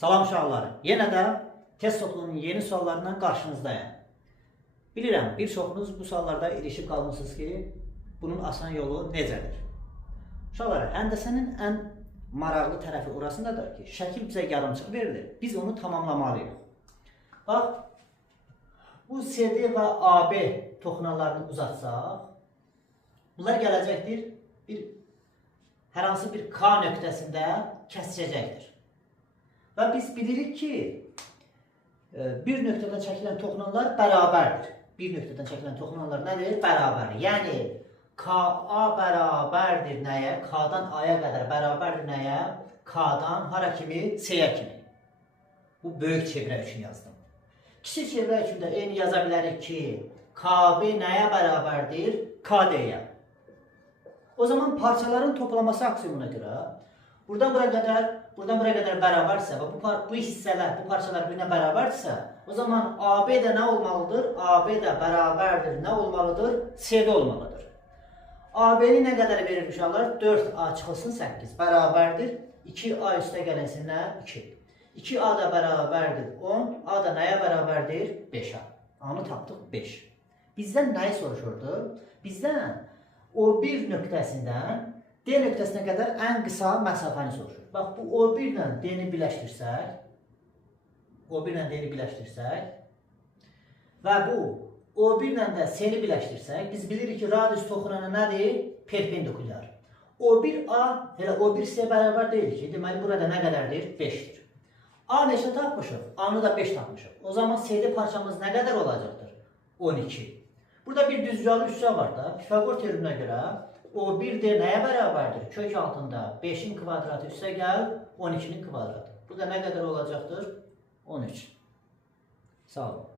Salam uşaqlar. Yenə də test topluluğunun yeni suallarından qarşınızdayım. Bilirəm, bir çoxunuz bu suallarda ilişib qalmışsınız ki, bunun asan yolu necədir? Uşaqlar, həndəsənin ən maraqlı tərəfi orasındadır ki, şəkil bizə yarımçıq verilir. Biz onu tamamlamalıyıq. Bax, bu CD və AB toxunalarını uzatsaq, bunlar gələcəkdir, hər hansı bir K nöqtəsində kəsişəcəkdir. Və biz bilirik ki, bir nöqtədən çəkilən toxunanlar bərabərdir. Bir nöqtədən çəkilən toxunanlar nədir? Bərabərdir. Yəni, KA bərabərdir nəyə? K-dan A-ya qədər bərabərdir nəyə? K-dan hara kimi? C-yə kimi. Bu böyük çevrə üçün yazdım. Kiçik çevrə üçün də eyni yaza bilərik ki, KB nəyə bərabərdir? KD-yə. O zaman parçaların toplaması aksiyumuna görə buradan buraya qədər bərabərsə və bu hissələr, bu parçalar birinə bərabərdirsə, o zaman AB də nə olmalıdır? AB də bərabərdir. Nə olmalıdır? CD olmalıdır. AB-ni nə qədər verir uşaqlar? 4A çıxılsın 8 bərabərdir. 2A üstə gələnsinə 2. 2A da bərabərdir 10. A da nəyə bərabərdir? 5A. A-nı tapdıq 5. Bizdən nəyi soruşurdu? Bizdən O1 nöqtəsindən D nöqtəsinə qədər ən qısa məsafəni soruşur. Bax, bu O1 ilə D-ni birləşdirsək və bu O1 ilə də C-ni birləşdirsək, biz bilirik ki, radius toxunanı nədir? Perpendikulyar. O1A elə O1C bərabər deyil ki, deməli burada nə qədərdir? 5-dir. A neçə tapmışıq? A-nı da 5 tapmışıq. O zaman CD parçamız nə qədər olacaqdır? 12. Burada bir düzcalı üçgən var da, Pifagor teoreminə görə O1D nəyə bərabərdir? Kök altında 5-in kvadratı üstə gəl, 12-nin kvadratı. Burada nə qədər olacaqdır? 13. Sağ olun.